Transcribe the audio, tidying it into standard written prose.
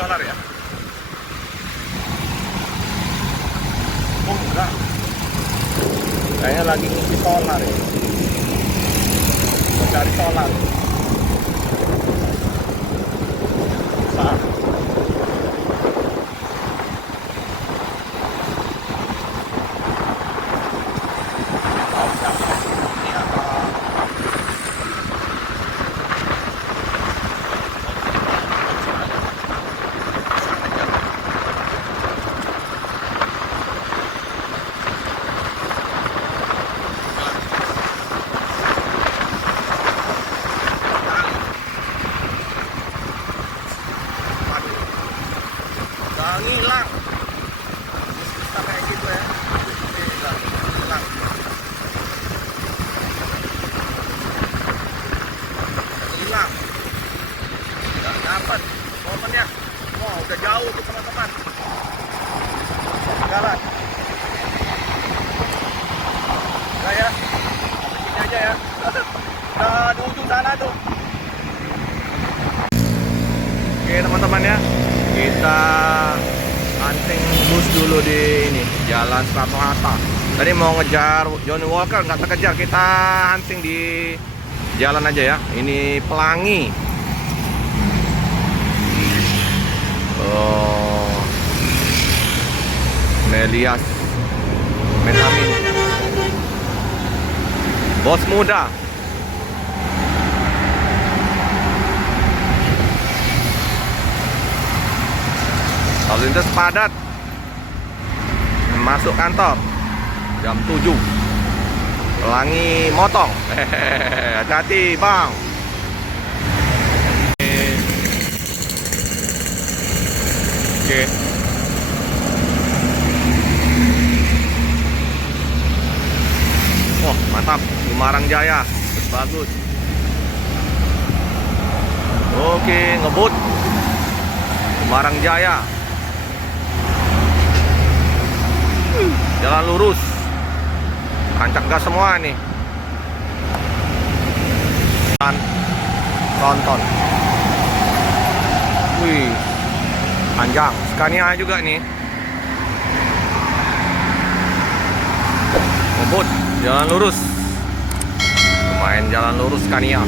solar ya. Oh enggak, kayaknya lagi ngisi solar ya. Mau cari solar. Nah. Hilang bisa kayak gitu ya, hilang nggak dapat momennya. Wah udah jauh tuh teman-teman, jalan udah ya, begini aja ya. Udah di ujung sana tuh. Oke teman-teman ya, kita hunting bus dulu di ini Jalan Soekarno-Hatta. Tadi mau ngejar Johnny Walker, nggak terkejar. Kita hunting di jalan aja ya. Ini Pelangi. Oh, Melias Metamin, Bos Muda. Lalu lintas padat, masuk kantor jam 7. Pelangi motong. Hati-hati bang. Oke. Wah mantap, Semarang Jaya, bagus. Oke, ngebut Semarang Jaya. Jalan lurus, tancap gas semua nih. Tonton. Wih, panjang. Scania juga nih. Ngebut, jalan lurus. Lumayan jalan lurus Scania.